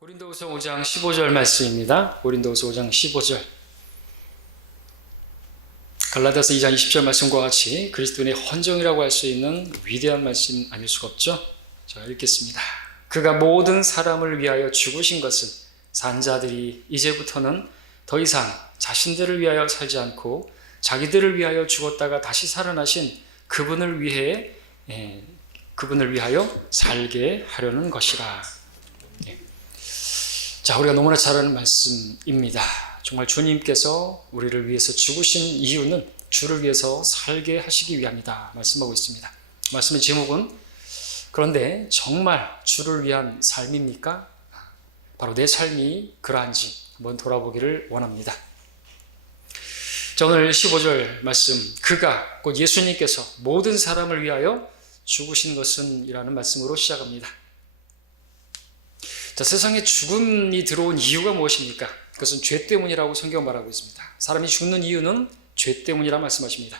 고린도후서 5장 15절 말씀입니다. 고린도후서 5장 15절. 갈라디아서 2장 20절 말씀과 같이 그리스도인의 헌정이라고 할 수 있는 위대한 말씀 아닐 수가 없죠. 자, 읽겠습니다. 그가 모든 사람을 위하여 죽으신 것은 산자들이 이제부터는 더 이상 자신들을 위하여 살지 않고 자기들을 위하여 죽었다가 다시 살아나신 그분을 위하여 살게 하려는 것이라. 자, 우리가 너무나 잘 아는 말씀입니다. 정말 주님께서 우리를 위해서 죽으신 이유는 주를 위해서 살게 하시기 위함이다 말씀하고 있습니다. 말씀의 제목은 그런데 정말 주를 위한 삶입니까? 바로 내 삶이 그러한지 한번 돌아보기를 원합니다. 자, 오늘 15절 말씀, 그가 곧 예수님께서 모든 사람을 위하여 죽으신 것은 이라는 말씀으로 시작합니다. 자, 세상에 죽음이 들어온 이유가 무엇입니까? 그것은 죄 때문이라고 성경은 말하고 있습니다. 사람이 죽는 이유는 죄 때문이라 말씀하십니다.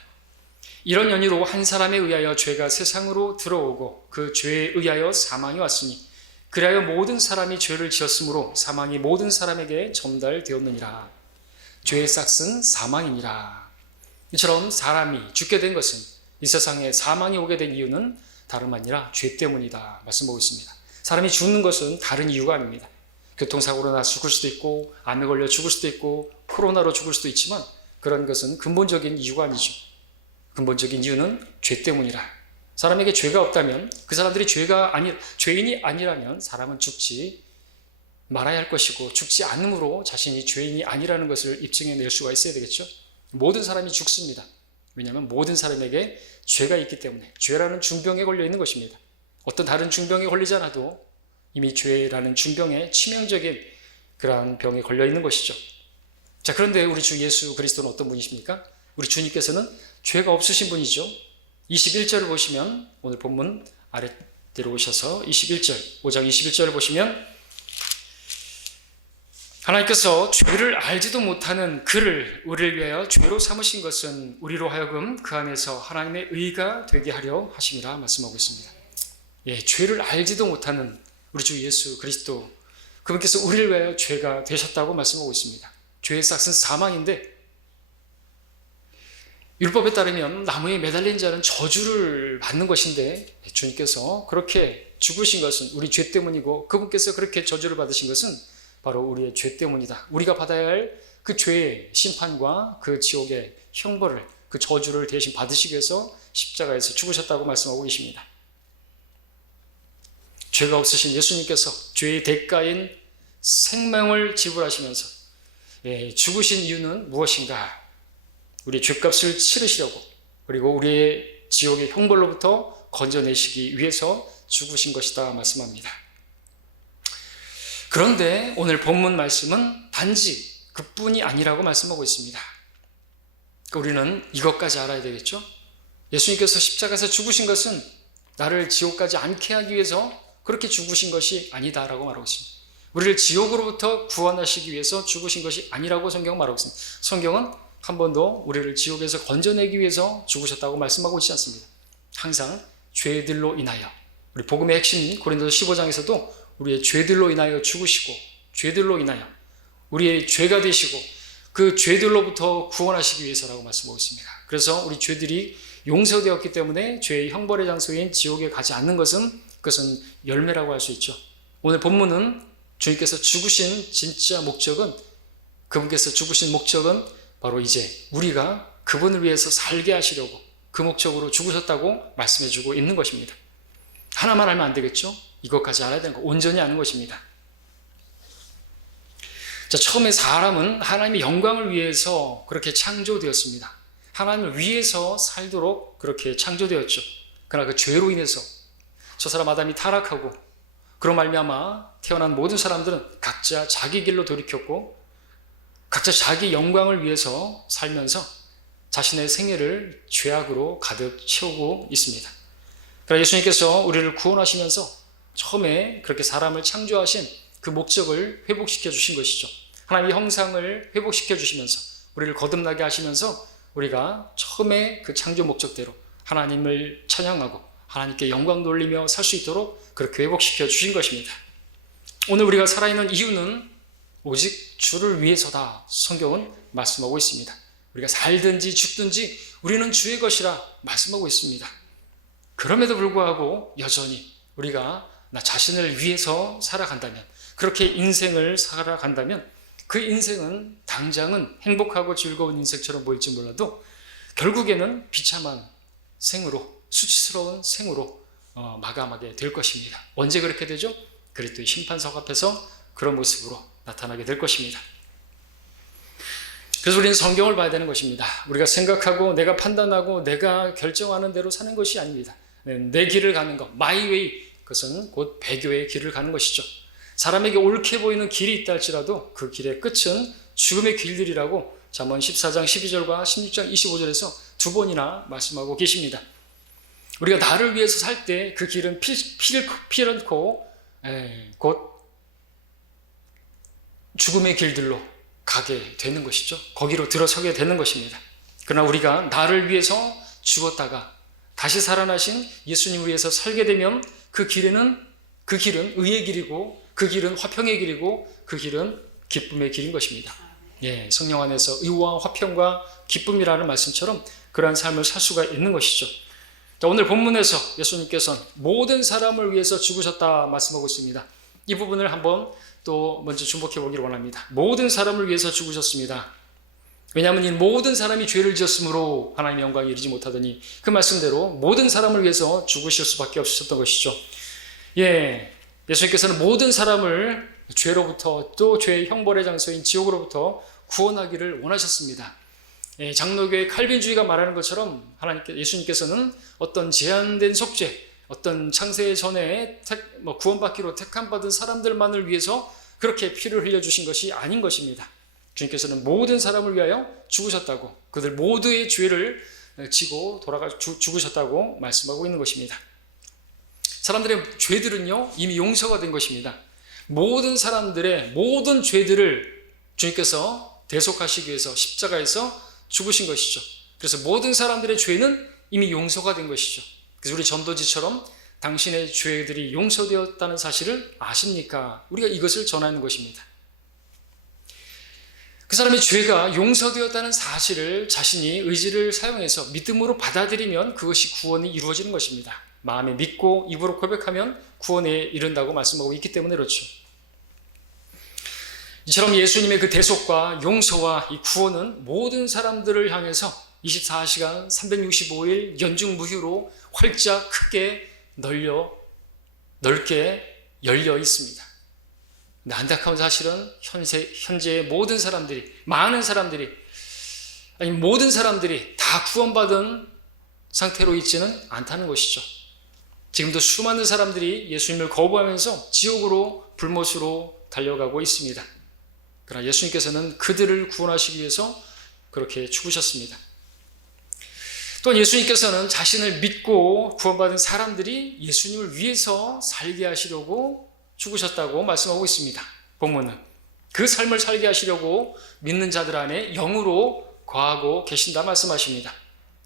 이런 연유로 한 사람에 의하여 죄가 세상으로 들어오고 그 죄에 의하여 사망이 왔으니 그리하여 모든 사람이 죄를 지었으므로 사망이 모든 사람에게 전달되었느니라. 죄의 싹은 사망이니라. 이처럼 사람이 죽게 된 것은 이 세상에 사망이 오게 된 이유는 다름 아니라 죄 때문이다 말씀하고 있습니다. 사람이 죽는 것은 다른 이유가 아닙니다. 교통사고로 나 죽을 수도 있고 암에 걸려 죽을 수도 있고 코로나로 죽을 수도 있지만 그런 것은 근본적인 이유가 아니죠. 근본적인 이유는 죄 때문이라. 사람에게 죄가 없다면 그 사람들이 죄인이 아니라면 사람은 죽지 말아야 할 것이고 죽지 않음으로 자신이 죄인이 아니라는 것을 입증해낼 수가 있어야 되겠죠. 모든 사람이 죽습니다. 왜냐하면 모든 사람에게 죄가 있기 때문에 죄라는 중병에 걸려 있는 것입니다. 어떤 다른 중병에 걸리지 않아도 이미 죄라는 중병에 치명적인 그러한 병에 걸려 있는 것이죠. 자, 그런데 우리 주 예수 그리스도는 어떤 분이십니까? 우리 주님께서는 죄가 없으신 분이죠. 21절을 보시면 오늘 본문 아래대로 오셔서 21절, 5장 21절을 보시면 하나님께서 죄를 알지도 못하는 그를 우리를 위하여 죄로 삼으신 것은 우리로 하여금 그 안에서 하나님의 의가 되게 하려 하심이라 말씀하고 있습니다. 죄를 알지도 못하는 우리 주 예수 그리스도, 그분께서 우리를 위하여 죄가 되셨다고 말씀하고 있습니다. 죄의 싹은 사망인데 율법에 따르면 나무에 매달린 자는 저주를 받는 것인데 주님께서 그렇게 죽으신 것은 우리 죄 때문이고 그분께서 그렇게 저주를 받으신 것은 바로 우리의 죄 때문이다. 우리가 받아야 할 그 죄의 심판과 그 지옥의 형벌을, 그 저주를 대신 받으시기 위해서 십자가에서 죽으셨다고 말씀하고 계십니다. 죄가 없으신 예수님께서 죄의 대가인 생명을 지불하시면서 죽으신 이유는 무엇인가? 우리의 죄값을 치르시려고, 그리고 우리의 지옥의 형벌로부터 건져내시기 위해서 죽으신 것이다 말씀합니다. 그런데 오늘 본문 말씀은 단지 그뿐이 아니라고 말씀하고 있습니다. 우리는 이것까지 알아야 되겠죠? 예수님께서 십자가에서 죽으신 것은 나를 지옥 가지 않게 하기 위해서 그렇게 죽으신 것이 아니다라고 말하고 있습니다. 우리를 지옥으로부터 구원하시기 위해서 죽으신 것이 아니라고 성경은 말하고 있습니다. 성경은 한 번도 우리를 지옥에서 건져내기 위해서 죽으셨다고 말씀하고 있지 않습니다. 항상 죄들로 인하여, 우리 복음의 핵심 고린도서 15장에서도 우리의 죄들로 인하여 죽으시고 죄들로 인하여 우리의 죄가 되시고 그 죄들로부터 구원하시기 위해서라고 말씀하고 있습니다. 그래서 우리 죄들이 용서되었기 때문에 죄의 형벌의 장소인 지옥에 가지 않는 것은 그것은 열매라고 할 수 있죠. 오늘 본문은 주님께서 죽으신 진짜 목적은, 그분께서 죽으신 목적은 바로 이제 우리가 그분을 위해서 살게 하시려고 그 목적으로 죽으셨다고 말씀해주고 있는 것입니다. 하나만 알면 안 되겠죠? 이것까지 알아야 되는 거, 온전히 아는 것입니다. 자, 처음에 사람은 하나님의 영광을 위해서 그렇게 창조되었습니다. 하나님을 위해서 살도록 그렇게 창조되었죠. 그러나 그 죄로 인해서 저 사람 아담이 타락하고 그로 말미암아 태어난 모든 사람들은 각자 자기 길로 돌이켰고 각자 자기 영광을 위해서 살면서 자신의 생애를 죄악으로 가득 채우고 있습니다. 그러나 예수님께서 우리를 구원하시면서 처음에 그렇게 사람을 창조하신 그 목적을 회복시켜 주신 것이죠. 하나님의 형상을 회복시켜 주시면서 우리를 거듭나게 하시면서 우리가 처음에 그 창조 목적대로 하나님을 찬양하고 하나님께 영광 돌리며 살 수 있도록 그렇게 회복시켜 주신 것입니다. 오늘 우리가 살아있는 이유는 오직 주를 위해서다. 성경은 말씀하고 있습니다. 우리가 살든지 죽든지 우리는 주의 것이라 말씀하고 있습니다. 그럼에도 불구하고 여전히 우리가 나 자신을 위해서 살아간다면, 그렇게 인생을 살아간다면 그 인생은 당장은 행복하고 즐거운 인생처럼 보일지 몰라도 결국에는 비참한 생으로, 수치스러운 생으로 마감하게 될 것입니다. 언제 그렇게 되죠? 그리스도의 심판석 앞에서 그런 모습으로 나타나게 될 것입니다. 그래서 우리는 성경을 봐야 되는 것입니다. 우리가 생각하고 내가 판단하고 내가 결정하는 대로 사는 것이 아닙니다. 내 길을 가는 것, my way, 그것은 곧 배교의 길을 가는 것이죠. 사람에게 옳게 보이는 길이 있다 할지라도 그 길의 끝은 죽음의 길들이라고 잠언 14장 12절과 16장 25절에서 두 번이나 말씀하고 계십니다. 우리가 나를 위해서 살 때 그 길은 피않고 곧 죽음의 길들로 가게 되는 것이죠. 거기로 들어서게 되는 것입니다. 그러나 우리가 나를 위해서 죽었다가 다시 살아나신 예수님을 위해서 살게 되면 그 길은 의의 길이고, 그 길은 화평의 길이고, 그 길은 기쁨의 길인 것입니다. 성령 안에서 의와 화평과 기쁨이라는 말씀처럼 그러한 삶을 살 수가 있는 것이죠. 오늘 본문에서 예수님께서는 모든 사람을 위해서 죽으셨다 말씀하고 있습니다. 이 부분을 한번 또 먼저 주목해 보기를 원합니다. 모든 사람을 위해서 죽으셨습니다. 왜냐하면 이 모든 사람이 죄를 지었으므로 하나님의 영광에 이르지 못하더니 그 말씀대로 모든 사람을 위해서 죽으실 수밖에 없으셨던 것이죠. 예수님께서는 모든 사람을 죄로부터, 또 죄의 형벌의 장소인 지옥으로부터 구원하기를 원하셨습니다. 장로교의 칼빈주의가 말하는 것처럼 예수님께서는 어떤 제한된 속죄, 어떤 창세 전에 구원받기로 택함받은 사람들만을 위해서 그렇게 피를 흘려주신 것이 아닌 것입니다. 주님께서는 모든 사람을 위하여 죽으셨다고, 그들 모두의 죄를 지고 죽으셨다고 말씀하고 있는 것입니다. 사람들의 죄들은요 이미 용서가 된 것입니다. 모든 사람들의 모든 죄들을 주님께서 대속하시기 위해서 십자가에서 죽으신 것이죠. 그래서 모든 사람들의 죄는 이미 용서가 된 것이죠. 그래서 우리 전도지처럼 당신의 죄들이 용서되었다는 사실을 아십니까? 우리가 이것을 전하는 것입니다. 그 사람의 죄가 용서되었다는 사실을 자신이 의지를 사용해서 믿음으로 받아들이면 그것이 구원이 이루어지는 것입니다. 마음에 믿고 입으로 고백하면 구원에 이른다고 말씀하고 있기 때문에 그렇죠. 이처럼 예수님의 그 대속과 용서와 이 구원은 모든 사람들을 향해서 24시간 365일 연중무휴로 활짝 크게 넓게 열려 있습니다. 근데 안타까운 사실은 현재의 모든 사람들이, 많은 사람들이, 아니 모든 사람들이 다 구원받은 상태로 있지는 않다는 것이죠. 지금도 수많은 사람들이 예수님을 거부하면서 지옥으로 불못으로 달려가고 있습니다. 그러나 예수님께서는 그들을 구원하시기 위해서 그렇게 죽으셨습니다. 또 예수님께서는 자신을 믿고 구원받은 사람들이 예수님을 위해서 살게 하시려고 죽으셨다고 말씀하고 있습니다. 본문은 그 삶을 살게 하시려고 믿는 자들 안에 영으로 거하고 계신다 말씀하십니다.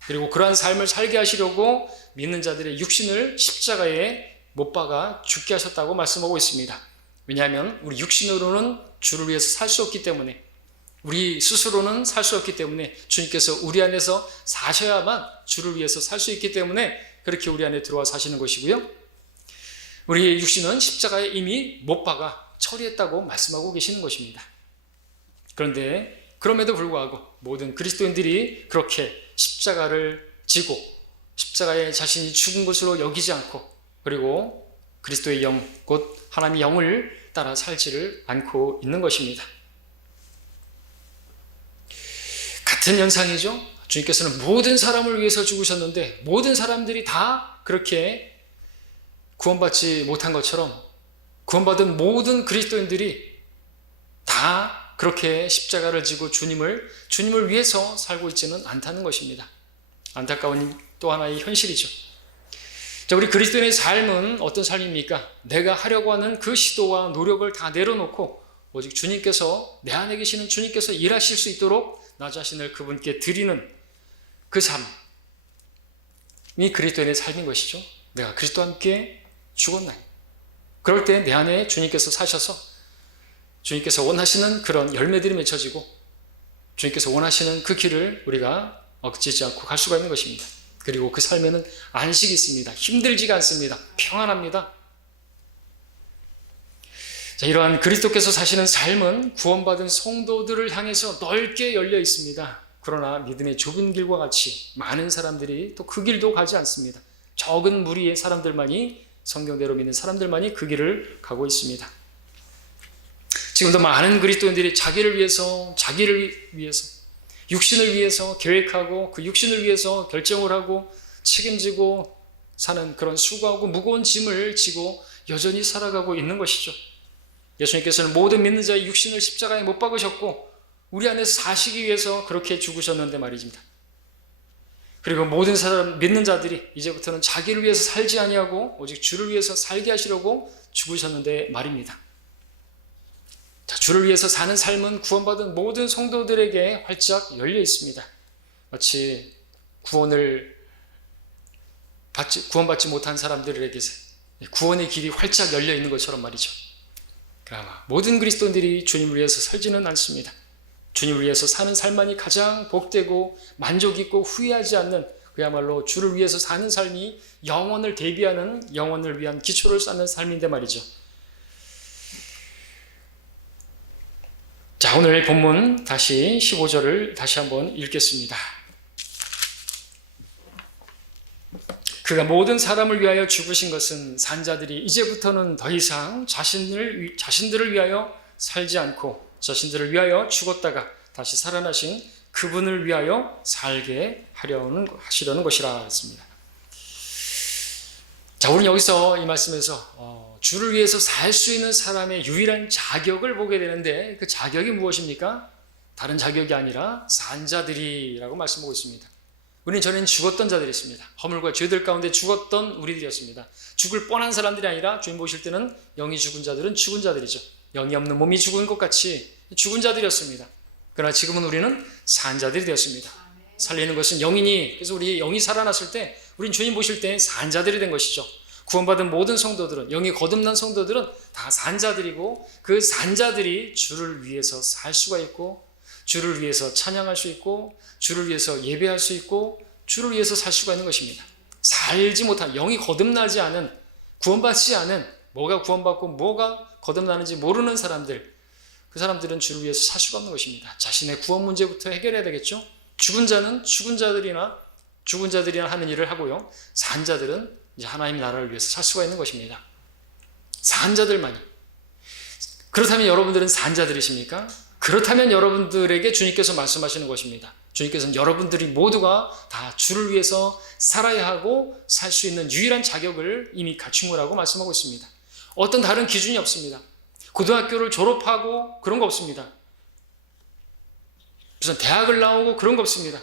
그리고 그러한 삶을 살게 하시려고 믿는 자들의 육신을 십자가에 못 박아 죽게 하셨다고 말씀하고 있습니다. 왜냐하면 우리 육신으로는 주를 위해서 살 수 없기 때문에, 우리 스스로는 살 수 없기 때문에 주님께서 우리 안에서 사셔야만 주를 위해서 살 수 있기 때문에 그렇게 우리 안에 들어와 사시는 것이고요. 우리의 육신은 십자가에 이미 못 박아 처리했다고 말씀하고 계시는 것입니다. 그런데 그럼에도 불구하고 모든 그리스도인들이 그렇게 십자가를 지고 십자가에 자신이 죽은 것으로 여기지 않고, 그리고 그리스도의 영, 곧 하나님의 영을 따라 살지를 않고 있는 것입니다. 같은 현상이죠. 주님께서는 모든 사람을 위해서 죽으셨는데 모든 사람들이 다 그렇게 구원받지 못한 것처럼 구원받은 모든 그리스도인들이 다 그렇게 십자가를 지고 주님을 위해서 살고 있지는 않다는 것입니다. 안타까운 또 하나의 현실이죠. 자, 우리 그리스도인의 삶은 어떤 삶입니까? 내가 하려고 하는 그 시도와 노력을 다 내려놓고 오직 주님께서, 내 안에 계시는 주님께서 일하실 수 있도록 나 자신을 그분께 드리는 그 삶이 그리스도인의 삶인 것이죠. 내가 그리스도와 함께 죽었나니, 그럴 때 내 안에 주님께서 사셔서 주님께서 원하시는 그런 열매들이 맺혀지고 주님께서 원하시는 그 길을 우리가 억지지 않고 갈 수가 있는 것입니다. 그리고 그 삶에는 안식이 있습니다. 힘들지가 않습니다. 평안합니다. 자, 이러한 그리스도께서 사시는 삶은 구원받은 성도들을 향해서 넓게 열려 있습니다. 그러나 믿음의 좁은 길과 같이 많은 사람들이 또 그 길도 가지 않습니다. 적은 무리의 사람들만이, 성경대로 믿는 사람들만이 그 길을 가고 있습니다. 지금도 많은 그리스도인들이 자기를 위해서 육신을 위해서 계획하고 그 육신을 위해서 결정을 하고 책임지고 사는 그런 수고하고 무거운 짐을 지고 여전히 살아가고 있는 것이죠. 예수님께서는 모든 믿는 자의 육신을 십자가에 못 박으셨고 우리 안에서 사시기 위해서 그렇게 죽으셨는데 말입니다. 그리고 모든 사람 믿는 자들이 이제부터는 자기를 위해서 살지 아니하고 오직 주를 위해서 살게 하시려고 죽으셨는데 말입니다. 자, 주를 위해서 사는 삶은 구원받은 모든 성도들에게 활짝 열려 있습니다. 마치 구원받지 못한 사람들에게 구원의 길이 활짝 열려 있는 것처럼 말이죠. 그러나 모든 그리스도인들이 주님을 위해서 살지는 않습니다. 주님을 위해서 사는 삶만이 가장 복되고 만족 있고 후회하지 않는, 그야말로 주를 위해서 사는 삶이 영원을 대비하는, 영원을 위한 기초를 쌓는 삶인데 말이죠. 자, 오늘 본문 다시 15절을 다시 한번 읽겠습니다. 그가 모든 사람을 위하여 죽으신 것은 산자들이 이제부터는 더 이상 자신들을 위하여 살지 않고 자신들을 위하여 죽었다가 다시 살아나신 그분을 위하여 살게 하시려는 것이라 했습니다. 자, 우리는 여기서 이 말씀에서 주를 위해서 살 수 있는 사람의 유일한 자격을 보게 되는데, 그 자격이 무엇입니까? 다른 자격이 아니라 산자들이라고 말씀하고 있습니다. 우리는 전에는 죽었던 자들이었습니다. 허물과 죄들 가운데 죽었던 우리들이었습니다. 죽을 뻔한 사람들이 아니라 주님 보실 때는 영이 죽은 자들은 죽은 자들이죠. 영이 없는 몸이 죽은 것 같이 죽은 자들이었습니다. 그러나 지금은 우리는 산 자들이 되었습니다. 살리는 것은 영이니, 그래서 우리 영이 살아났을 때 우리는 주님 보실 때 산 자들이 된 것이죠. 구원받은 모든 성도들은, 영이 거듭난 성도들은 다 산 자들이고, 그 산 자들이 주를 위해서 살 수가 있고, 주를 위해서 찬양할 수 있고, 주를 위해서 예배할 수 있고, 주를 위해서 살 수가 있는 것입니다. 살지 못한, 영이 거듭나지 않은, 구원받지 않은, 뭐가 구원받고 뭐가 거듭나는지 모르는 사람들, 그 사람들은 주를 위해서 살 수가 없는 것입니다. 자신의 구원 문제부터 해결해야 되겠죠. 죽은 자는 죽은 자들이나 하는 일을 하고요, 산 자들은 이제 하나님 나라를 위해서 살 수가 있는 것입니다. 산 자들만이. 그렇다면 여러분들은 산 자들이십니까? 그렇다면 여러분들에게 주님께서 말씀하시는 것입니다. 주님께서는 여러분들이 모두가 다 주를 위해서 살아야 하고 살 수 있는 유일한 자격을 이미 갖춘 거라고 말씀하고 있습니다. 어떤 다른 기준이 없습니다. 고등학교를 졸업하고 그런 거 없습니다. 무슨 대학을 나오고 그런 거 없습니다.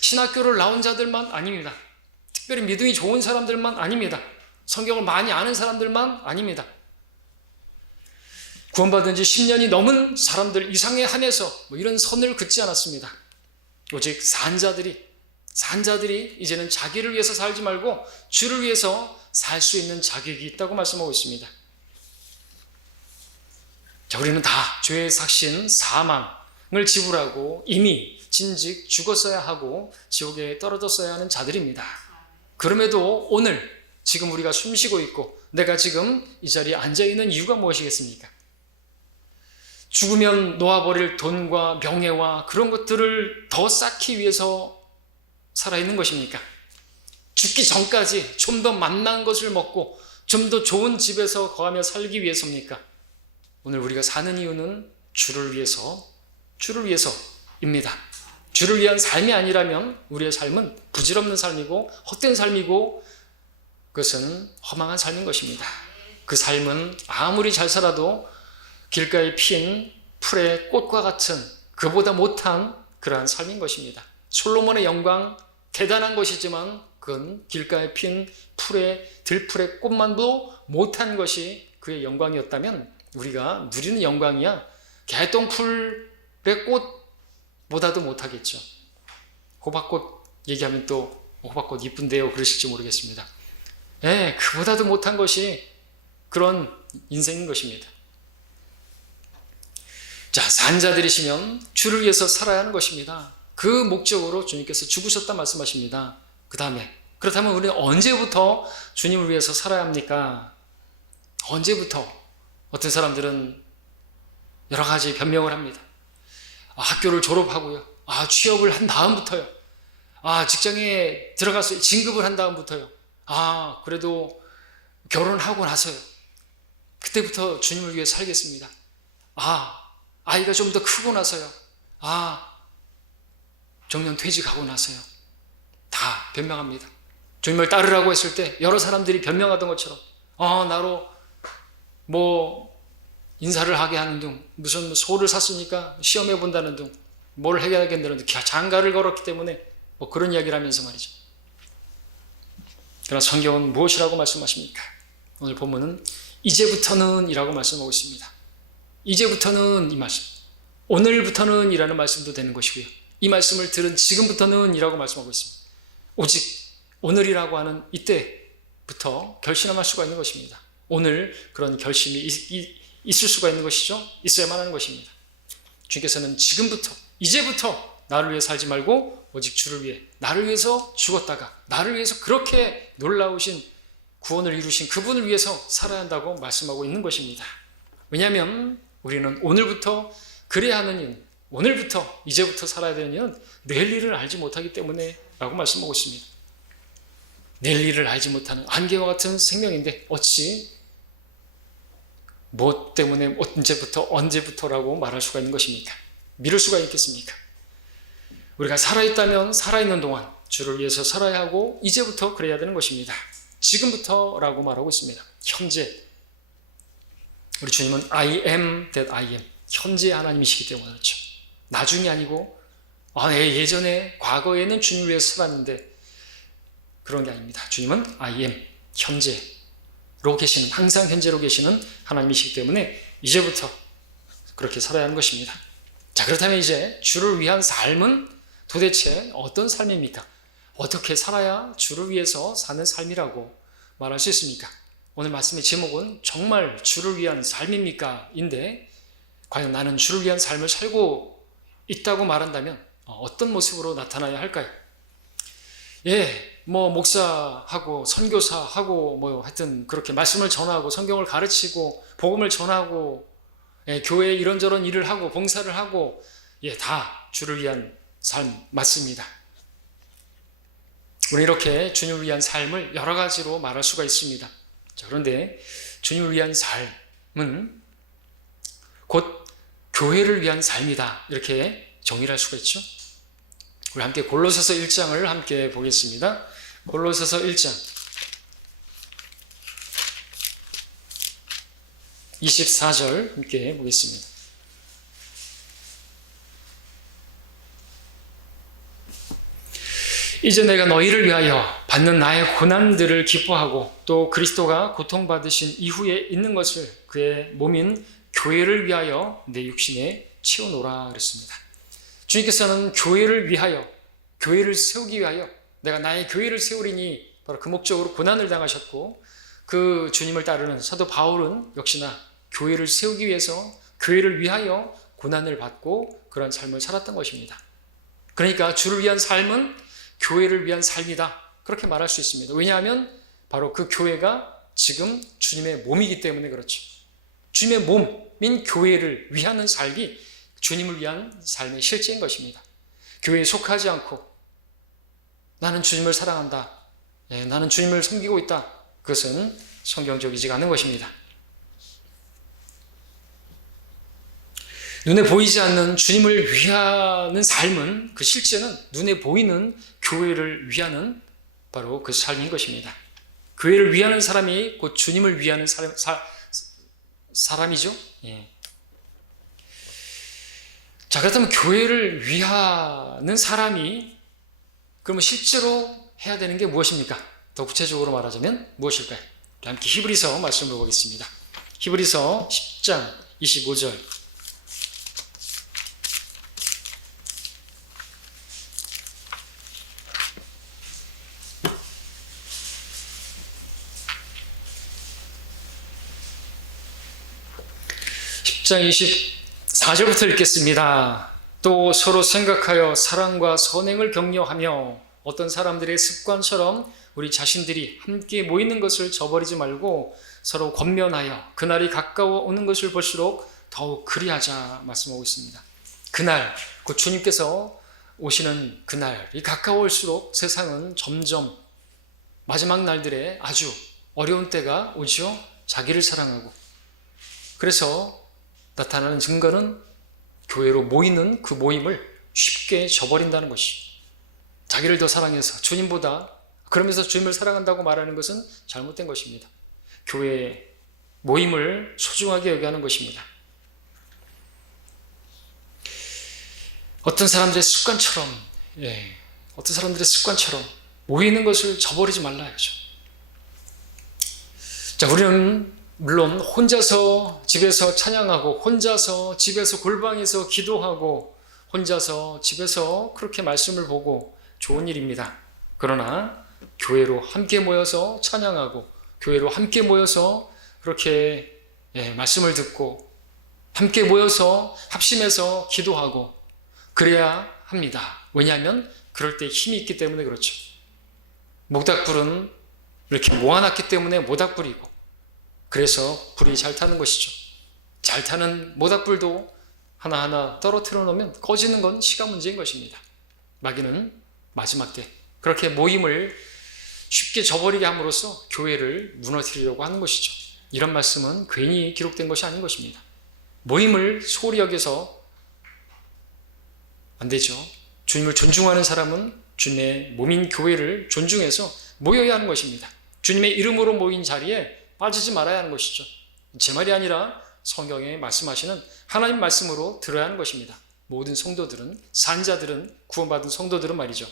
신학교를 나온 자들만 아닙니다. 특별히 믿음이 좋은 사람들만 아닙니다. 성경을 많이 아는 사람들만 아닙니다. 구원받은 지 10년이 넘은 사람들 이상에 한해서 이런 선을 긋지 않았습니다. 오직 산자들이 이제는 자기를 위해서 살지 말고 주를 위해서 살 수 있는 자격이 있다고 말씀하고 있습니다. 자, 우리는 다 죄의 삭신 사망을 지불하고 이미 진즉 죽었어야 하고 지옥에 떨어졌어야 하는 자들입니다. 그럼에도 오늘 지금 우리가 숨쉬고 있고 내가 지금 이 자리에 앉아있는 이유가 무엇이겠습니까? 죽으면 놓아버릴 돈과 명예와 그런 것들을 더 쌓기 위해서 살아있는 것입니까? 죽기 전까지 좀 더 맛난 것을 먹고 좀 더 좋은 집에서 거하며 살기 위해서입니까? 오늘 우리가 사는 이유는 주를 위해서입니다. 주를 위한 삶이 아니라면 우리의 삶은 부질없는 삶이고 헛된 삶이고 그것은 허망한 삶인 것입니다. 그 삶은 아무리 잘 살아도 길가에 핀 풀의 꽃과 같은 그보다 못한 그러한 삶인 것입니다. 솔로몬의 영광 대단한 것이지만 그건 길가에 핀 들풀의 꽃만도 못한 것이 그의 영광이었다면 우리가 누리는 영광이야 개똥풀의 꽃보다도 못하겠죠. 호박꽃 얘기하면 또 호박꽃 이쁜데요 그러실지 모르겠습니다. 그보다도 못한 것이 그런 인생인 것입니다. 자, 산자들이시면 주를 위해서 살아야 하는 것입니다. 그 목적으로 주님께서 죽으셨다 말씀하십니다. 그 다음에 그렇다면 우리는 언제부터 주님을 위해서 살아야 합니까? 언제부터? 어떤 사람들은 여러 가지 변명을 합니다. 학교를 졸업하고요. 취업을 한 다음부터요. 직장에 들어가서 진급을 한 다음부터요. 그래도 결혼하고 나서요. 그때부터 주님을 위해 살겠습니다. 아이가 좀 더 크고 나서요. 정년 퇴직하고 나서요. 다 변명합니다. 주님을 따르라고 했을 때 여러 사람들이 변명하던 것처럼 나로 인사를 하게 하는 둥, 무슨 소를 샀으니까 시험해 본다는 둥, 뭘 해야겠다는 둥, 장가를 걸었기 때문에 그런 이야기를 하면서 말이죠. 그러나 성경은 무엇이라고 말씀하십니까? 오늘 본문은 이제부터는 이라고 말씀하고 있습니다. 이제부터는 이 말씀, 오늘부터는 이라는 말씀도 되는 것이고요. 이 말씀을 들은 지금부터는 이라고 말씀하고 있습니다. 오직 오늘이라고 하는 이때부터 결심할 수가 있는 것입니다. 오늘 그런 결심이 있을 수가 있는 것이죠. 있어야만 하는 것입니다. 주님께서는 지금부터, 이제부터 나를 위해 살지 말고 오직 주를 위해, 나를 위해서 죽었다가 나를 위해서 그렇게 놀라우신 구원을 이루신 그분을 위해서 살아야 한다고 말씀하고 있는 것입니다. 왜냐하면 우리는 오늘부터 그래야 하는 이유는, 오늘부터 이제부터 살아야 되는 이유는 내일 일을 알지 못하기 때문에 라고 말씀하고 있습니다. 내일 일을 알지 못하는 안개와 같은 생명인데 어찌 무엇 때문에 언제부터라고 말할 수가 있는 것입니까? 미룰 수가 있겠습니까? 우리가 살아있다면 살아있는 동안 주를 위해서 살아야 하고 이제부터 그래야 되는 것입니다. 지금부터라고 말하고 있습니다. 현재. 우리 주님은 I am that I am. 현재 하나님이시기 때문에 그렇죠. 나중이 아니고 예전에 과거에는 주님을 위해서 살았는데 그런 게 아닙니다. 주님은 I am. 현재로 계시는, 항상 현재로 계시는 하나님이시기 때문에 이제부터 그렇게 살아야 하는 것입니다. 자, 그렇다면 이제 주를 위한 삶은 도대체 어떤 삶입니까? 어떻게 살아야 주를 위해서 사는 삶이라고 말할 수 있습니까? 오늘 말씀의 제목은 정말 주를 위한 삶입니까? 인데 과연 나는 주를 위한 삶을 살고 있다고 말한다면 어떤 모습으로 나타나야 할까요? 목사하고 선교사하고 하여튼 그렇게 말씀을 전하고 성경을 가르치고 복음을 전하고 교회에 이런저런 일을 하고 봉사를 하고 다 주를 위한 삶 맞습니다. 우리는 이렇게 주님을 위한 삶을 여러 가지로 말할 수가 있습니다. 자, 그런데 주님을 위한 삶은 곧 교회를 위한 삶이다, 이렇게 정의를 할 수가 있죠. 우리 함께 골로새서 1장을 함께 보겠습니다. 골로새서 1장 24절 함께 보겠습니다. 이제 내가 너희를 위하여 받는 나의 고난들을 기뻐하고 또 그리스도가 고통받으신 이후에 있는 것을 그의 몸인 교회를 위하여 내 육신에 치워놓으라 그랬습니다. 주님께서는 교회를 위하여, 교회를 세우기 위하여 내가 나의 교회를 세우리니 바로 그 목적으로 고난을 당하셨고, 그 주님을 따르는 사도 바울은 역시나 교회를 세우기 위해서 교회를 위하여 고난을 받고 그런 삶을 살았던 것입니다. 그러니까 주를 위한 삶은 교회를 위한 삶이다, 그렇게 말할 수 있습니다. 왜냐하면 바로 그 교회가 지금 주님의 몸이기 때문에 그렇죠. 주님의 몸인 교회를 위하는 삶이 주님을 위한 삶의 실제인 것입니다. 교회에 속하지 않고 나는 주님을 사랑한다, 나는 주님을 섬기고 있다, 그것은 성경적이지가 않은 것입니다. 눈에 보이지 않는 주님을 위하는 삶은, 그 실제는 눈에 보이는 교회를 위하는 바로 그 삶인 것입니다. 교회를 위하는 사람이 곧 주님을 위하는 사람이죠. 자, 그렇다면 교회를 위하는 사람이 그러면 실제로 해야 되는 게 무엇입니까? 더 구체적으로 말하자면 무엇일까요? 함께 히브리서 말씀을 보겠습니다. 히브리서 10장 25절. 10장 24절부터 읽겠습니다. 또 서로 생각하여 사랑과 선행을 격려하며 어떤 사람들의 습관처럼 우리 자신들이 함께 모이는 것을 저버리지 말고 서로 권면하여 그날이 가까워 오는 것을 볼수록 더욱 그리하자 말씀하고 있습니다. 그날, 그 주님께서 오시는 그날이 가까울수록 세상은 점점 마지막 날들에 아주 어려운 때가 오죠. 자기를 사랑하고. 그래서 나타나는 증거는 교회로 모이는 그 모임을 쉽게 저버린다는 것이죠. 자기를 더 사랑해서 주님보다, 그러면서 주님을 사랑한다고 말하는 것은 잘못된 것입니다. 교회 모임을 소중하게 여겨하는 것입니다. 어떤 사람들의 습관처럼 모이는 것을 저버리지 말라야죠. 자, 우리는 물론 혼자서 집에서 찬양하고 혼자서 집에서 골방에서 기도하고 혼자서 집에서 그렇게 말씀을 보고 좋은 일입니다. 그러나 교회로 함께 모여서 찬양하고 교회로 함께 모여서 그렇게 말씀을 듣고 함께 모여서 합심해서 기도하고 그래야 합니다. 왜냐하면 그럴 때 힘이 있기 때문에 그렇죠. 모닥불은 이렇게 모아놨기 때문에 모닥불이고 그래서 불이 잘 타는 것이죠. 잘 타는 모닥불도 하나하나 떨어뜨려 놓으면 꺼지는 건 시간 문제인 것입니다. 마귀는 마지막 때 그렇게 모임을 쉽게 저버리게 함으로써 교회를 무너뜨리려고 하는 것이죠. 이런 말씀은 괜히 기록된 것이 아닌 것입니다. 모임을 소홀히 여겨서 안 되죠. 주님을 존중하는 사람은 주님의 몸인 교회를 존중해서 모여야 하는 것입니다. 주님의 이름으로 모인 자리에 빠지지 말아야 하는 것이죠. 제 말이 아니라 성경에 말씀하시는 하나님 말씀으로 들어야 하는 것입니다. 모든 성도들은, 산자들은, 구원받은 성도들은 말이죠.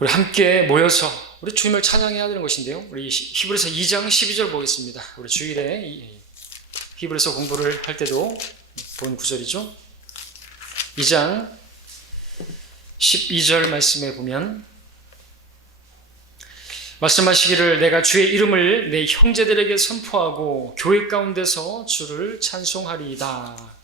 우리 함께 모여서 우리 주님을 찬양해야 되는 것인데요. 우리 히브리서 2장 12절 보겠습니다. 우리 주일에 히브리서 공부를 할 때도 본 구절이죠. 2장 12절 말씀에 보면 말씀하시기를 내가 주의 이름을 내 형제들에게 선포하고 교회 가운데서 주를 찬송하리이다.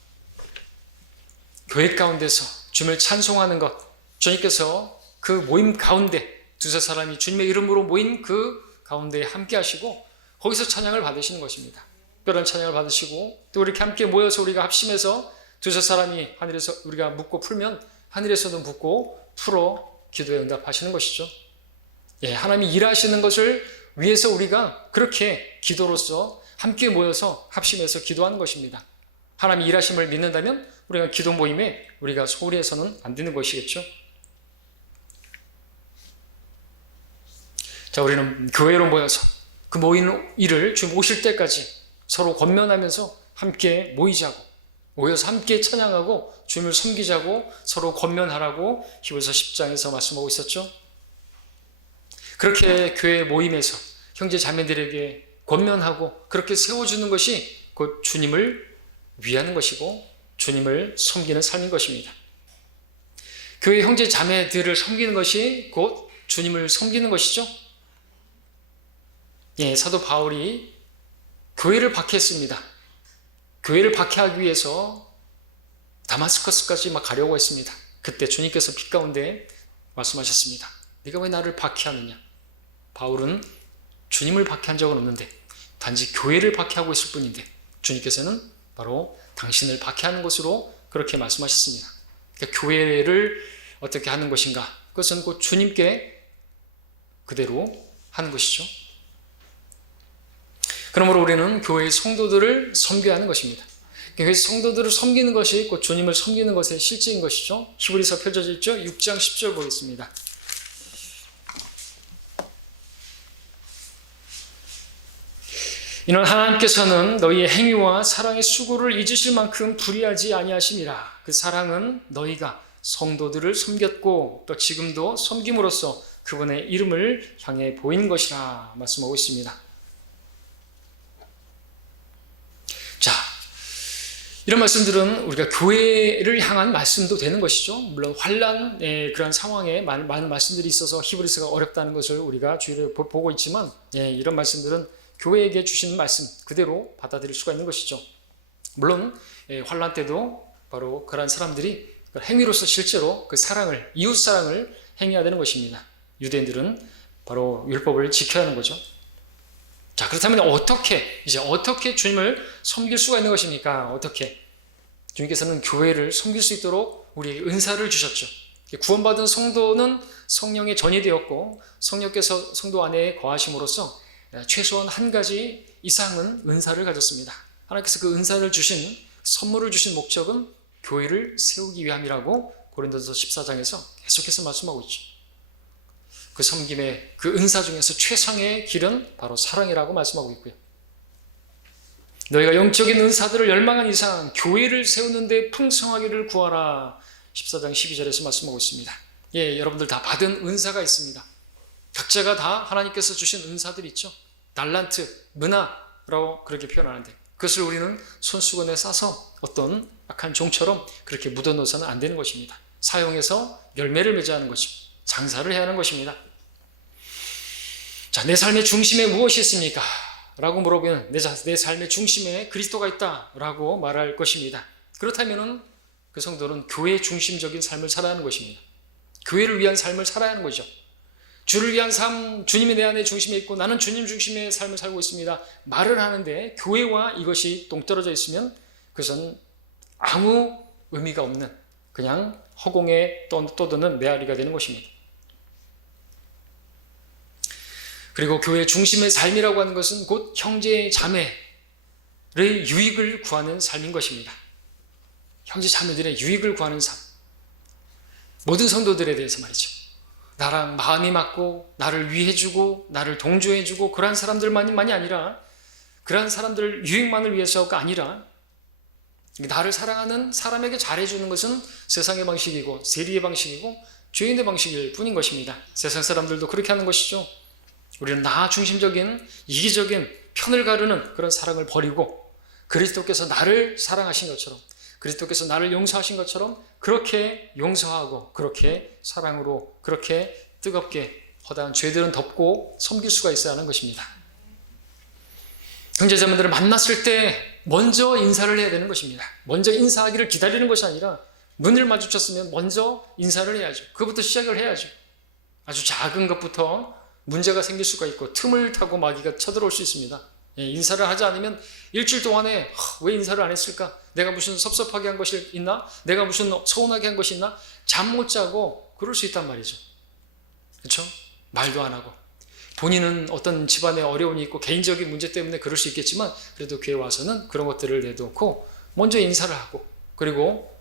교회 가운데서 주님을 찬송하는 것, 주님께서 그 모임 가운데 두세 사람이 주님의 이름으로 모인 그 가운데 함께 하시고 거기서 찬양을 받으시는 것입니다. 특별한 찬양을 받으시고 또 이렇게 함께 모여서 우리가 합심해서 두세 사람이 하늘에서 우리가 묻고 풀면 하늘에서도 묻고 풀어 기도에 응답하시는 것이죠. 하나님이 일하시는 것을 위해서 우리가 그렇게 기도로서 함께 모여서 합심해서 기도하는 것입니다. 하나님이 일하심을 믿는다면 우리가 기도 모임에 우리가 소홀히 해서는 안 되는 것이겠죠. 자, 우리는 교회로 모여서 그 모이는 일을 주님 오실 때까지 서로 권면하면서 함께 모이자고, 모여서 함께 찬양하고 주님을 섬기자고 서로 권면하라고 히브리서 10장에서 말씀하고 있었죠. 그렇게 교회 모임에서 형제 자매들에게 권면하고 그렇게 세워주는 것이 곧 주님을 위하는 것이고 주님을 섬기는 삶인 것입니다. 교회 형제 자매들을 섬기는 것이 곧 주님을 섬기는 것이죠. 사도 바울이 교회를 박해했습니다. 교회를 박해하기 위해서 다마스커스까지 막 가려고 했습니다. 그때 주님께서 빛 가운데 말씀하셨습니다. 네가 왜 나를 박해하느냐? 바울은 주님을 박해한 적은 없는데 단지 교회를 박해하고 있을 뿐인데 주님께서는 바로 당신을 박해하는 것으로 그렇게 말씀하셨습니다. 그러니까 교회를 어떻게 하는 것인가? 그것은 곧 주님께 그대로 하는 것이죠. 그러므로 우리는 교회의 성도들을 섬겨야 하는 것입니다. 교회의 성도들을 섬기는 것이 곧 주님을 섬기는 것의 실제인 것이죠. 히브리서 펴져져 있죠. 6장 10절 보겠습니다. 이는 하나님께서는 너희의 행위와 사랑의 수고를 잊으실 만큼 불의하지 아니하심이라. 그 사랑은 너희가 성도들을 섬겼고 또 지금도 섬김으로써 그분의 이름을 향해 보이는 것이라 말씀하고 있습니다. 자, 이런 말씀들은 우리가 교회를 향한 말씀도 되는 것이죠. 물론 환난의 그런 상황에 많은 말씀들이 있어서 히브리서가 어렵다는 것을 우리가 주일에 보고 있지만 이런 말씀들은 교회에게 주시는 말씀 그대로 받아들일 수가 있는 것이죠. 물론 환난 때도 바로 그러한 사람들이 행위로서 실제로 그 사랑을, 이웃 사랑을 행해야 되는 것입니다. 유대인들은 바로 율법을 지켜야 하는 거죠. 자, 그렇다면 어떻게 주님을 섬길 수가 있는 것입니까? 어떻게? 주님께서는 교회를 섬길 수 있도록 우리에게 은사를 주셨죠. 구원받은 성도는 성령에 전이되었고 성령께서 성도 안에 거하심으로써 최소한 한 가지 이상은 은사를 가졌습니다. 하나님께서 그 은사를 주신, 선물을 주신 목적은 교회를 세우기 위함이라고 고린도서 14장에서 계속해서 말씀하고 있죠. 그 섬김의 그 은사 중에서 최상의 길은 바로 사랑이라고 말씀하고 있고요. 너희가 영적인 은사들을 열망한 이상 교회를 세우는 데 풍성하기를 구하라. 14장 12절에서 말씀하고 있습니다. 예, 여러분들 다 받은 은사가 있습니다. 각자가 다 하나님께서 주신 은사들이 있죠. 달란트, 은하라고 그렇게 표현하는데 그것을 우리는 손수건에 싸서 어떤 악한 종처럼 그렇게 묻어놓아서는 안 되는 것입니다. 사용해서 열매를 맺어야 하는 거죠. 장사를 해야 하는 것입니다. 자, 내 삶의 중심에 무엇이 있습니까? 라고 물어보면 내 삶의 중심에 그리스도가 있다 라고 말할 것입니다. 그렇다면 그 성도는 교회 중심적인 삶을 살아야 하는 것입니다. 교회를 위한 삶을 살아야 하는 거죠. 주를 위한 삶, 주님이 내 안에 중심에 있고 나는 주님 중심의 삶을 살고 있습니다. 말을 하는데 교회와 이것이 동떨어져 있으면 그것은 아무 의미가 없는 그냥 허공에 떠도는 메아리가 되는 것입니다. 그리고 교회 중심의 삶이라고 하는 것은 곧 형제 자매의 유익을 구하는 삶인 것입니다. 형제 자매들의 유익을 구하는 삶. 모든 성도들에 대해서 말이죠. 나랑 마음이 맞고 나를 위해주고 나를 동조해주고 그러한 사람들만이 아니라 그러한 사람들 유익만을 위해서가 아니라 나를 사랑하는 사람에게 잘해주는 것은 세상의 방식이고 세리의 방식이고 죄인의 방식일 뿐인 것입니다. 세상 사람들도 그렇게 하는 것이죠. 우리는 나 중심적인 이기적인 편을 가르는 그런 사랑을 버리고 그리스도께서 나를 사랑하신 것처럼 그리스도께서 나를 용서하신 것처럼 그렇게 용서하고 그렇게 사랑으로 그렇게 뜨겁게 허다한 죄들은 덮고 섬길 수가 있어야 하는 것입니다. 형제자매들을 만났을 때 먼저 인사를 해야 되는 것입니다. 먼저 인사하기를 기다리는 것이 아니라 눈을 마주쳤으면 먼저 인사를 해야죠. 그것부터 시작을 해야죠. 아주 작은 것부터 문제가 생길 수가 있고 틈을 타고 마귀가 쳐들어올 수 있습니다. 인사를 하지 않으면 일주일 동안에 왜 인사를 안 했을까? 내가 무슨 섭섭하게 한 것이 있나? 내가 무슨 서운하게 한 것이 있나? 잠 못 자고 그럴 수 있단 말이죠. 그렇죠? 말도 안 하고 본인은 어떤 집안에 어려움이 있고 개인적인 문제 때문에 그럴 수 있겠지만 그래도 교회 와서는 그런 것들을 내놓고 먼저 인사를 하고 그리고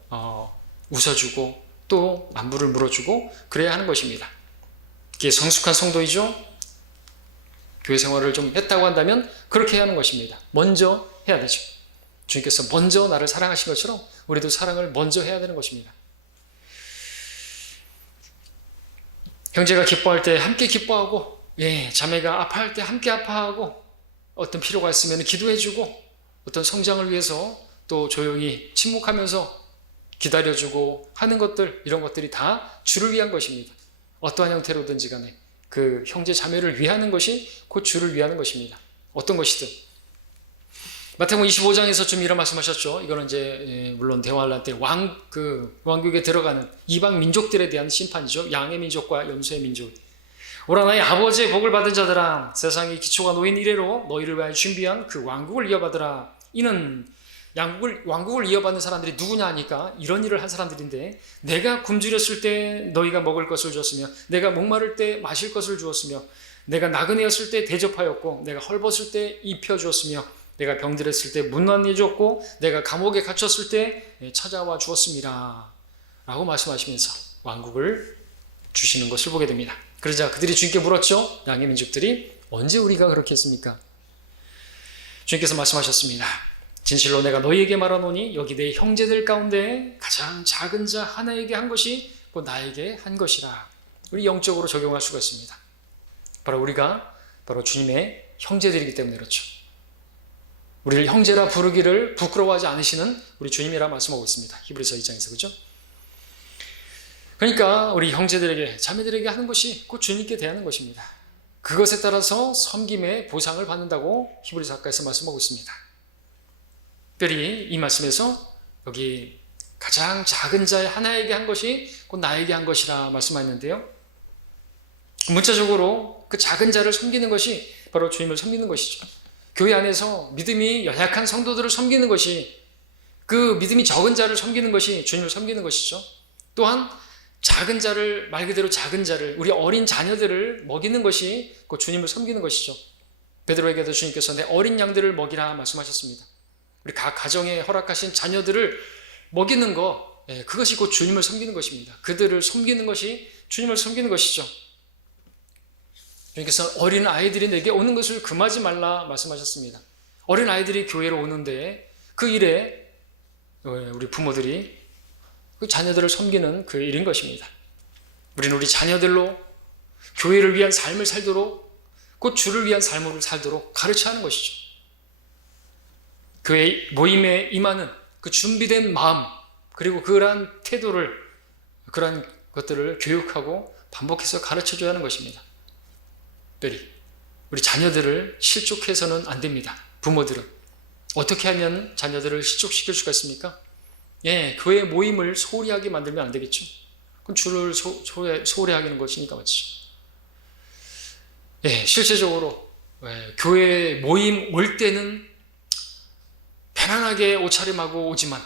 웃어주고 또 안부를 물어주고 그래야 하는 것입니다. 이게 성숙한 성도이죠. 교회 생활을 좀 했다고 한다면 그렇게 해야 하는 것입니다. 먼저 해야 되죠. 주님께서 먼저 나를 사랑하신 것처럼 우리도 사랑을 먼저 해야 되는 것입니다. 형제가 기뻐할 때 함께 기뻐하고 자매가 아파할 때 함께 아파하고 어떤 필요가 있으면 기도해주고 어떤 성장을 위해서 또 조용히 침묵하면서 기다려주고 하는 것들 이런 것들이 다 주를 위한 것입니다. 어떠한 형태로든지 간에 그 형제 자매를 위하는 것이 곧 주를 위하는 것입니다. 어떤 것이든. 마태복음 25장에서 좀 이런 말씀하셨죠. 이거는 이제 물론 대환란 때 왕국에 들어가는 이방 민족들에 대한 심판이죠. 양의 민족과 염소의 민족. 오라 나의 아버지의 복을 받은 자들아 세상의 기초가 놓인 이래로 너희를 위하여 준비한 그 왕국을 이어받으라. 이는 왕국을 이어받는 사람들이 누구냐 하니까 이런 일을 한 사람들인데 내가 굶주렸을 때 너희가 먹을 것을 주었으며 내가 목마를 때 마실 것을 주었으며 내가 나그네였을 때 대접하였고 내가 헐벗을 때 입혀주었으며 내가 병들었을 때 문안해 주었고 내가 감옥에 갇혔을 때 찾아와 주었습니다 라고 말씀하시면서 왕국을 주시는 것을 보게 됩니다. 그러자 그들이 주님께 물었죠. 양의 민족들이 언제 우리가 그렇게 했습니까? 주님께서 말씀하셨습니다. 진실로 내가 너희에게 말하노니 여기 내 형제들 가운데 가장 작은 자 하나에게 한 것이 곧 나에게 한 것이라. 우리 영적으로 적용할 수가 있습니다. 바로 우리가 바로 주님의 형제들이기 때문에 그렇죠. 우리를 형제라 부르기를 부끄러워하지 않으시는 우리 주님이라 말씀하고 있습니다. 히브리서 2장에서 그렇죠? 그러니까 우리 형제들에게 자매들에게 하는 것이 곧 주님께 대하는 것입니다. 그것에 따라서 섬김의 보상을 받는다고 히브리서 학가에서 말씀하고 있습니다. 특별히 이 말씀에서 여기 가장 작은 자의 하나에게 한 것이 곧 나에게 한 것이라 말씀하였는데요. 문자적으로 그 작은 자를 섬기는 것이 바로 주님을 섬기는 것이죠. 교회 안에서 믿음이 연약한 성도들을 섬기는 것이, 그 믿음이 적은 자를 섬기는 것이 주님을 섬기는 것이죠. 또한 작은 자를, 말 그대로 작은 자를, 우리 어린 자녀들을 먹이는 것이 그 주님을 섬기는 것이죠. 베드로에게도 주님께서 내 어린 양들을 먹이라 말씀하셨습니다. 우리 각 가정에 허락하신 자녀들을 먹이는 것, 그것이 곧 주님을 섬기는 것입니다. 그들을 섬기는 것이 주님을 섬기는 것이죠. 주님께서 어린 아이들이 내게 오는 것을 금하지 말라 말씀하셨습니다. 어린 아이들이 교회로 오는데 그 일에 우리 부모들이 그 자녀들을 섬기는 그 일인 것입니다. 우리는 우리 자녀들로 교회를 위한 삶을 살도록, 곧 주를 위한 삶을 살도록 가르쳐야 하는 것이죠. 교회 모임에 임하는 그 준비된 마음, 그리고 그러한 태도를, 그러한 것들을 교육하고 반복해서 가르쳐줘야 하는 것입니다. 특별히 우리 자녀들을 실족해서는 안 됩니다. 부모들은 어떻게 하면 자녀들을 실족시킬 수가 있습니까? 교회 모임을 소홀히 하게 만들면 안 되겠죠. 그건 주를 소홀히 하게 하는 것이니까 맞죠. 실제적으로 교회 모임 올 때는 편안하게 옷차림하고 오지만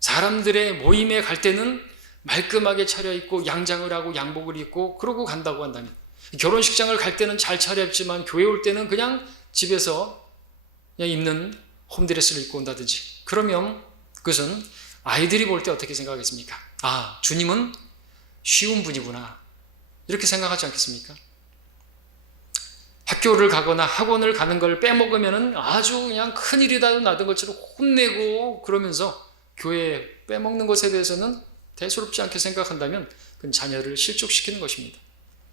사람들의 모임에 갈 때는 말끔하게 차려입고 양장을 하고 양복을 입고 그러고 간다고 한다면, 결혼식장을 갈 때는 잘 차려입지만 교회 올 때는 그냥 집에서 그냥 입는 홈드레스를 입고 온다든지, 그러면 그것은 아이들이 볼 때 어떻게 생각하겠습니까? 아, 주님은 쉬운 분이구나, 이렇게 생각하지 않겠습니까? 학교를 가거나 학원을 가는 걸 빼먹으면 아주 그냥 큰일이다 나던 것처럼 혼내고 그러면서 교회에 빼먹는 것에 대해서는 대수롭지 않게 생각한다면 그건 자녀를 실족시키는 것입니다.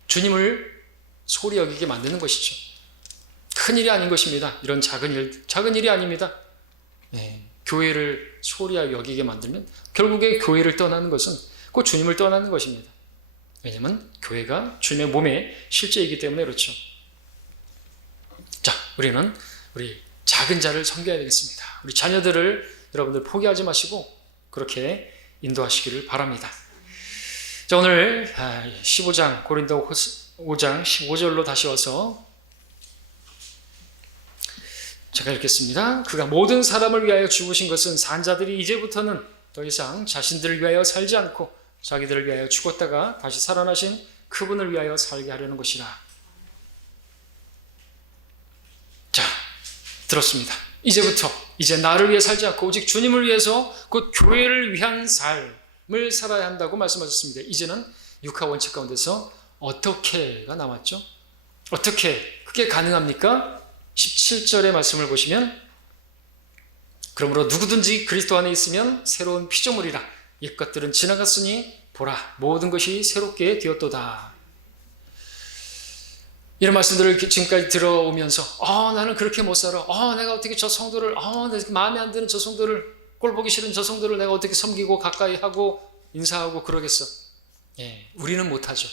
주님을 소홀히 여기게 만드는 것이죠. 큰일이 아닌 것입니다. 이런 작은 일이 아닙니다. 교회를 소홀히 여기게 만들면 결국에 교회를 떠나는 것은 곧 주님을 떠나는 것입니다. 왜냐하면 교회가 주님의 몸의 실제이기 때문에 그렇죠. 자, 우리는 우리 작은 자를 섬겨야 되겠습니다. 우리 자녀들을 여러분들 포기하지 마시고 그렇게 인도하시기를 바랍니다. 자, 오늘 15장, 고린도 5장 15절로 다시 와서 제가 읽겠습니다. 그가 모든 사람을 위하여 죽으신 것은 산자들이 이제부터는 더 이상 자신들을 위하여 살지 않고 자기들을 위하여 죽었다가 다시 살아나신 그분을 위하여 살게 하려는 것이라. 자, 들었습니다. 이제 나를 위해 살지 않고 오직 주님을 위해서 곧 교회를 위한 삶을 살아야 한다고 말씀하셨습니다. 이제는 육하 원칙 가운데서 어떻게가 남았죠? 어떻게 그게 가능합니까? 17절의 말씀을 보시면, 그러므로 누구든지 그리스도 안에 있으면 새로운 피조물이라, 옛것들은 지나갔으니 보라 모든 것이 새롭게 되었도다. 이런 말씀들을 지금까지 들어오면서 나는 그렇게 못 살아, 내가 어떻게 저 성도를, 마음에 안 드는 저 성도를, 꼴 보기 싫은 저 성도를 내가 어떻게 섬기고 가까이 하고 인사하고 그러겠어. 우리는 못하죠.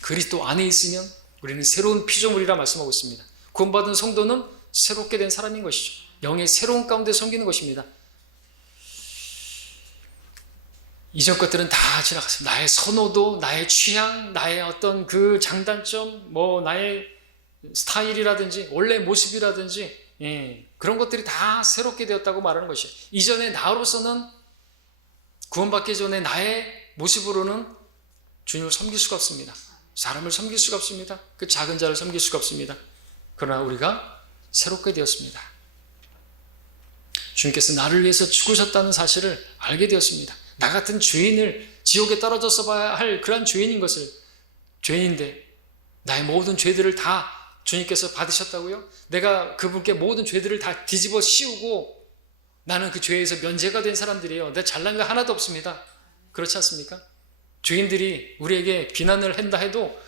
그리스도 안에 있으면 우리는 새로운 피조물이라 말씀하고 있습니다. 구원받은 성도는 새롭게 된 사람인 것이죠. 영의 새로운 가운데 섬기는 것입니다. 이전 것들은 다 지나갔습니다. 나의 선호도, 나의 취향, 나의 어떤 그 장단점, 나의 스타일이라든지 원래 모습이라든지 그런 것들이 다 새롭게 되었다고 말하는 것이에요. 이전에 나로서는, 구원받기 전에 나의 모습으로는 주님을 섬길 수가 없습니다. 사람을 섬길 수가 없습니다. 그 작은 자를 섬길 수가 없습니다. 그러나 우리가 새롭게 되었습니다. 주님께서 나를 위해서 죽으셨다는 사실을 알게 되었습니다. 나 같은 죄인을 지옥에 떨어져서 봐야 할 그런 죄인인 것을, 죄인인데 나의 모든 죄들을 다 주님께서 받으셨다고요? 내가 그분께 모든 죄들을 다 뒤집어 씌우고 나는 그 죄에서 면제가 된 사람들이에요. 내가 잘난 거 하나도 없습니다. 그렇지 않습니까? 죄인들이 우리에게 비난을 한다 해도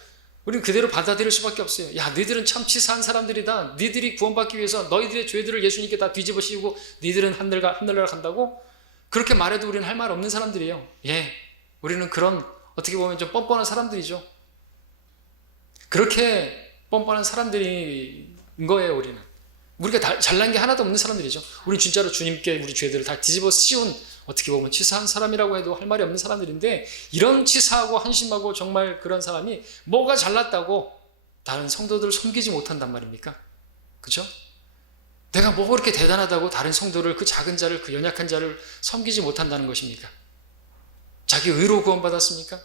우리는 그대로 받아들일 수밖에 없어요. 야, 너희들은 참 치사한 사람들이다. 너희들이 구원받기 위해서 너희들의 죄들을 예수님께 다 뒤집어 씌우고 너희들은 하늘나라 간다고? 그렇게 말해도 우리는 할 말 없는 사람들이에요. 우리는 그런 어떻게 보면 좀 뻔뻔한 사람들이죠. 그렇게 뻔뻔한 사람들인 거예요. 우리가 잘난 게 하나도 없는 사람들이죠. 우리 진짜로 주님께 우리 죄들을 다 뒤집어 씌운, 어떻게 보면 치사한 사람이라고 해도 할 말이 없는 사람들인데, 이런 치사하고 한심하고 정말 그런 사람이 뭐가 잘났다고 다른 성도들을 섬기지 못한단 말입니까? 그죠? 내가 뭐가 그렇게 대단하다고 다른 성도를, 그 작은 자를, 그 연약한 자를 섬기지 못한다는 것입니까? 자기 의로 구원받았습니까?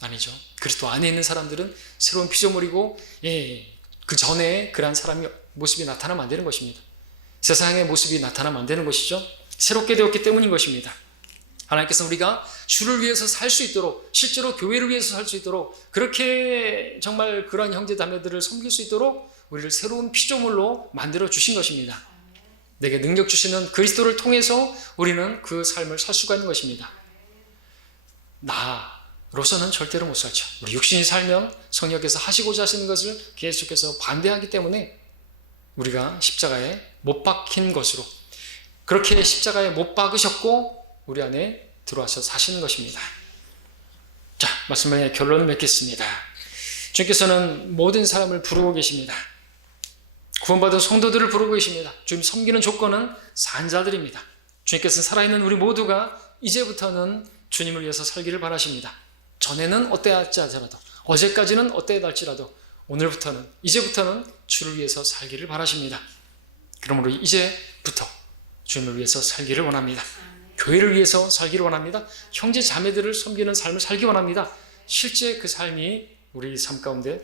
아니죠. 그리스도 안에 있는 사람들은 새로운 피조물이고, 그 전에 그러한 사람이 모습이 나타나면 안 되는 것입니다. 세상의 모습이 나타나면 안 되는 것이죠. 새롭게 되었기 때문인 것입니다. 하나님께서는 우리가 주를 위해서 살 수 있도록, 실제로 교회를 위해서 살 수 있도록, 그렇게 정말 그런 형제 자매들을 섬길 수 있도록 우리를 새로운 피조물로 만들어 주신 것입니다. 내게 능력 주시는 그리스도를 통해서 우리는 그 삶을 살 수가 있는 것입니다. 나로서는 절대로 못 살죠. 우리 육신이 살면 성령께서 하시고자 하시는 것을 계속해서 반대하기 때문에 우리가 십자가에 못 박힌 것으로, 그렇게 십자가에 못 박으셨고 우리 안에 들어와서 사시는 것입니다. 자, 말씀의 결론을 맺겠습니다. 주님께서는 모든 사람을 부르고 계십니다. 구원받은 성도들을 부르고 계십니다. 주님 섬기는 조건은 산자들입니다. 주님께서는 살아있는 우리 모두가 이제부터는 주님을 위해서 살기를 바라십니다. 전에는 어때할지 하더라도, 어제까지는 어때할지라도 오늘부터는, 이제부터는 주를 위해서 살기를 바라십니다. 그러므로 이제부터 주님을 위해서 살기를 원합니다. 교회를 위해서 살기를 원합니다. 형제 자매들을 섬기는 삶을 살기 원합니다. 실제 그 삶이 우리 삶 가운데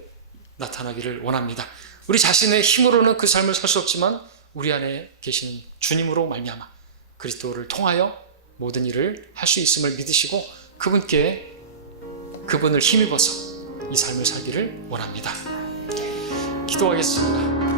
나타나기를 원합니다. 우리 자신의 힘으로는 그 삶을 살 수 없지만 우리 안에 계시는 주님으로 말미암아 그리스도를 통하여 모든 일을 할 수 있음을 믿으시고 그분을 힘입어서 이 삶을 살기를 원합니다. 기도하겠습니다.